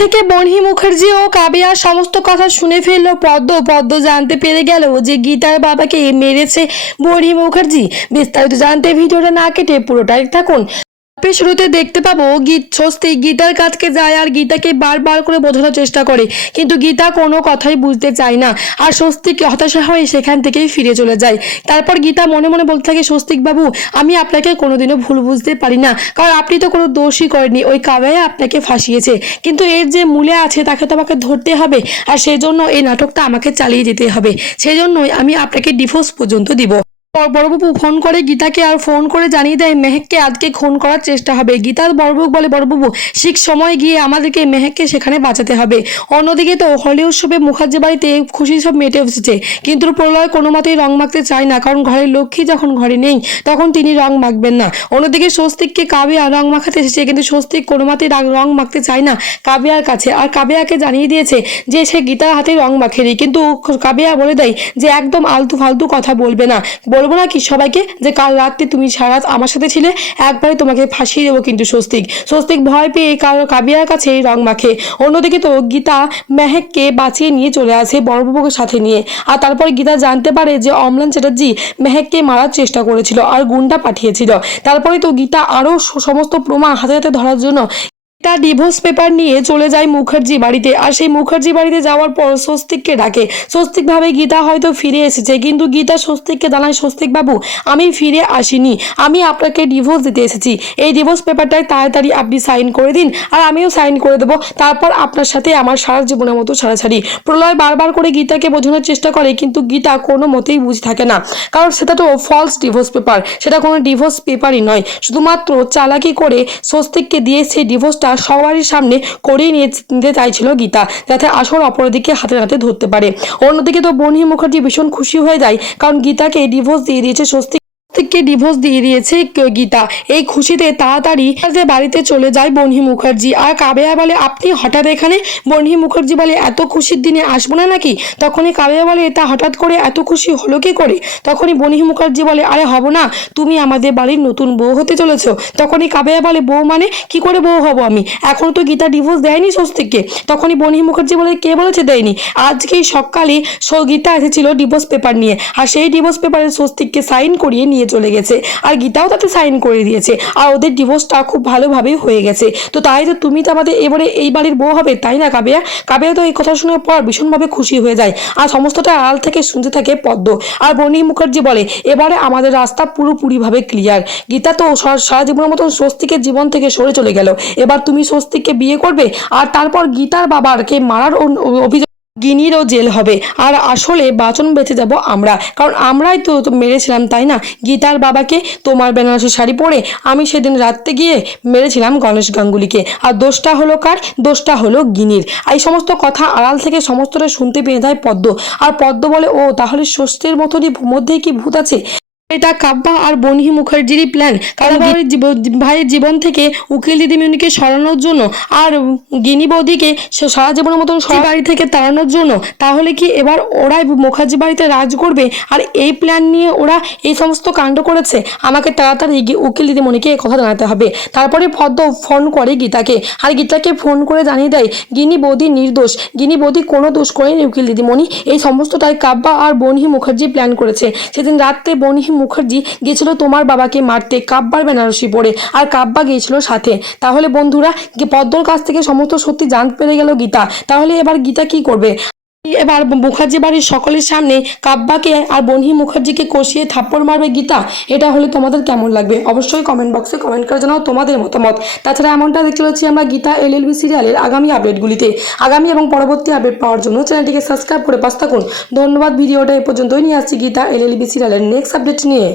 থেকে বনহি মুখার্জি ও কাবিয়ার সমস্ত কথা শুনে ফেলল পদ্ম। পদ্ম জানতে পেরে গেল যে গীতার বাবাকে মেরেছে বনহি মুখার্জি। বিস্তারিত জানতে ভিডিওটা না কেটে পুরোটাই থাকুন। গল্পের শুরুতে দেখতে পাবো গীত স্বস্তি, গীতার কাছকে যায় আর গীতাকে বারবার করে বোঝানোর চেষ্টা করে। কিন্তু গীতা কোনো কথাই বুঝতে চায় না আর স্বস্তিক হতাশা হয়ে সেখান থেকেই ফিরে চলে যায়। তারপর গীতা মনে মনে বলতে থাকে, স্বস্তিক বাবু, আমি আপনাকে কোনোদিনও ভুল বুঝতে পারি না। কারণ আপনি তো কোনো দোষই করেননি। ওই কাবায় আপনাকে ফাঁসিয়েছে। কিন্তু এর যে মূলে আছে তাকে তো আমাকে ধরতে হবে। আর সেই জন্য এই নাটকটা আমাকে চালিয়ে যেতে হবে। সেই জন্যই আমি আপনাকে ডিভোর্স পর্যন্ত দিব। বড়বাবু ফোন করে গীতাকে আর ফোন করে জানিয়ে দেয়, মেহেককে আজকে খুন করার চেষ্টা হবে। গীতার বড়বাবু বলে, বড়বাবু ঠিক সময় গিয়ে আমাদেরকে মেহেককে সেখানে বাঁচাতে হবে। অন্যদিকে তো হোলি উৎসবে মুখার্জি বাড়িতে খুশি সব মেটে উঠেছে। কিন্তু প্রলয় কোনো মতেই রং মাখতে চায় না, কারণ ঘরের লক্ষ্মী যখন ঘরে নেই, তখন তিনি রং মাখবেন না। অন্যদিকে স্বস্তিককে কাবিয়া রং মাখাতে এসেছে, কিন্তু স্বস্তিক কোনো মতেই রং মাখতে চায় না কাবিয়ার কাছে। আর কাবিয়াকে জানিয়ে দিয়েছে যে সে গীতার হাতে রং মাখেনি, কিন্তু কাবিয়া বলে দেয় যে একদম আলতু ফালতু কথা বলবে না। বলব না কি? সবাইকে যে কাল রাত্রে তুমি সারা আমার সাথে ছিলে, একবারে তোমাকে ফাঁসিয়ে দেবো কিন্তু স্বস্তিক। স্বস্তিক ভয় পেয়ে কারও কাবিয়ার কাছে রং মাখে। অন্যদিকে তো গীতা মেহেককে বাঁচিয়ে নিয়ে চলে আসে বড়বাবুকে সাথে নিয়ে। আর তারপর গীতা জানতে পারে যে অমলান চ্যাটার্জি মেহেককে মারার চেষ্টা করেছিল আর গুন্ডা পাঠিয়েছিল। তারপরে তো গীতা আরও সমস্ত প্রমাণ হাতে হাতে ধরার জন্য তার ডিভোর্স পেপার নিয়ে চলে যায় মুখার্জি বাড়িতে। আর সেই মুখার্জি বাড়িতে যাওয়ার পর স্বস্তিককে ডাকে। স্বস্তিক ভাবে গীতা হয়তো ফিরে এসেছে, কিন্তু গীতা স্বস্তিককে জানায় স্বস্তিক বাবু আমি ফিরে আসিনি। আমি আপনাকে ডিভোর্স দিতে এসেছি। এই ডিভোর্স পেপারটায় তাড়াতাড়ি আপনি সাইন করে দিন, আর আমিও সাইন করে দেবো। তারপর আপনার সাথে আমার সারা জীবনের মতো ছাড়াছাড়ি। প্রলয় বারবার করে গীতাকে বোঝানোর চেষ্টা করে, কিন্তু গীতা কোনো মতেই বুঝে থাকে না। কারণ সেটা তো ফলস ডিভোর্স পেপার সেটা কোনো ডিভোর্স পেপারই নয়। শুধুমাত্র চালাকি করে স্বস্তিককে দিয়ে সেই ডিভোর্সটা সবারই সামনে করিয়ে নিয়ে চাইছিল গীতা, যাতে আসল অপরাধীকে হাতে হাতে ধরতে পারে। অন্যদিকে তো বনি মুখার্জি ভীষণ খুশি হয়ে যায়, কারণ গীতাকে ডিভোর্স দিয়ে দিয়েছে স্বস্তিক থেকে ডিভোর্স দিয়ে দিয়েছে গীতা। এই খুশিতে তাড়াতাড়ি যে বাড়িতে চলে যায় বনহি মুখার্জি। আর কাবেয়া বলে, আপনি হঠাৎ এখানে বনহি মুখার্জি বলে এত খুশির দিনে আসব না নাকি? তখনই কাবেয়া বলে তা হঠাৎ করে এত খুশি হলো কি করে? তখনই বনহি মুখার্জি বলে, আরে হব না, তুমি আমাদের বাড়ির নতুন বউ হতে চলেছ। তখনই কাবেয়া বলে, বউ মানে কি করে বউ হব আমি? এখন তো গীতা ডিভোর্স দেয়নি স্বস্তিককে। তখনই বনহি মুখার্জি বলে, কে বলেছে দেয়নি? আজকেই সকালে গীতা এসেছিল ডিভোর্স পেপার নিয়ে। আর সেই ডিভোর্স পেপারে স্বস্তিককে সাইন করিয়ে নিয়ে চলে গেছে। আর গীতাও তাতে সাইন করে দিয়েছে। আর ওদের ডিভোর্সটা খুব ভালোভাবেই হয়ে গেছে। তো তাই তো তুমি তো আমাদের এবারে এই বাড়ির বউ হবে, তাই না কাবেয়া? কাবেয়া তো এই কথা শোনার পর ভীষণভাবে খুশি হয়ে যায়। আর সমস্তটা আড়াল থেকে শুনতে থাকে পদ্ম। আর বনি মুখার্জি বলে, এবারে আমাদের রাস্তা পুরোপুরিভাবে ক্লিয়ার গীতা তো সারা জীবনের মতন স্বস্তিকের জীবন থেকে সরে চলে গেল। এবার তুমি স্বস্তিককে বিয়ে করবে, আর তারপর গীতার বাবারকে মারার অভিযোগ গিনিরও জেল হবে। আর আসলে বাচন বেঁচে যাব আমরা। কারণ আমরাই তো মেরেছিলাম, তাই না? গীতার বাবাকে তোমার বেনারসি শাড়ি পরে আমি সেদিন রাত্রে গিয়ে মেরেছিলাম গণেশ গাঙ্গুলিকে। আর দোষটা হলো কার? দোষটা হলো গিনির। এই সমস্ত কথা আড়াল থেকে সমস্তটা শুনতে পেয়ে যায় পদ্ম। আর পদ্ম বলে, ও, তাহলে ষষ্ঠীর মতনই মধ্যেই কি ভূত আছে? এটা কাব্বা আর বনহি মুখার্জিরই প্ল্যান কারণ ভাইয়ের জীবন থেকে উকিল দিদিমণিকে সরানোর জন্য আর গিনি বৌদিকে সারা জীবনের মতন সব বাড়ি থেকে তাড়ানোর জন্য তাহলে কি এবার ওরাই মুখার্জি বাড়িতে রাজ করবে? আর এই প্ল্যান নিয়ে ওরা এই সমস্ত কাণ্ড করেছে। আমাকে তাড়াতাড়ি গিয়ে উকিল দিদিমণিকে এই কথা জানাতে হবে। তারপরে পদ্ম ফোন করে গীতাকে। আর গীতাকে ফোন করে জানিয়ে দেয় গিনি বৌদি নির্দোষ। গিনি বৌদি কোনো দোষ করেনি উকিল দিদিমণি। এই সমস্তটাই কাব্বা আর বনহি মুখার্জি প্ল্যান করেছে। সেদিন রাত্রে বনহি মুখার্জি গেছিল তোমার বাবাকে মারতে। কাব্বার বেনারসি পরে। আর কাব্বা গিয়েছিল সাথে। তাহলে বন্ধুরা, পদ্মর কাছ থেকে সমস্ত সত্যি জানতে পেরে গেল গীতা। তাহলে এবার গীতা কি করবে? এবার মুখার্জি বাড়ির সকলের সামনে কাব্বাকে আর বনহি মুখার্জিকে কষিয়ে থাপ্পড় মারবে গীতা। এটা হলে তোমাদের কেমন লাগবে? অবশ্যই কমেন্ট বক্সে কমেন্ট করে জানাও তোমাদের মতামত। তাছাড়া এমনটা দেখতে পাচ্ছি আমরা গীতা এল এলএলবি সিরিয়ালের আগামী আপডেটগুলিতে আগামী এবং পরবর্তী আপডেট পাওয়ার জন্য চ্যানেলটিকে সাবস্ক্রাইব করে পাশ থাকুন। ধন্যবাদ, ভিডিওটা এ পর্যন্তই। নিয়ে আসছি গীতা এল এলএলবি সিরিয়ালের নেক্সট আপডেট নিয়ে।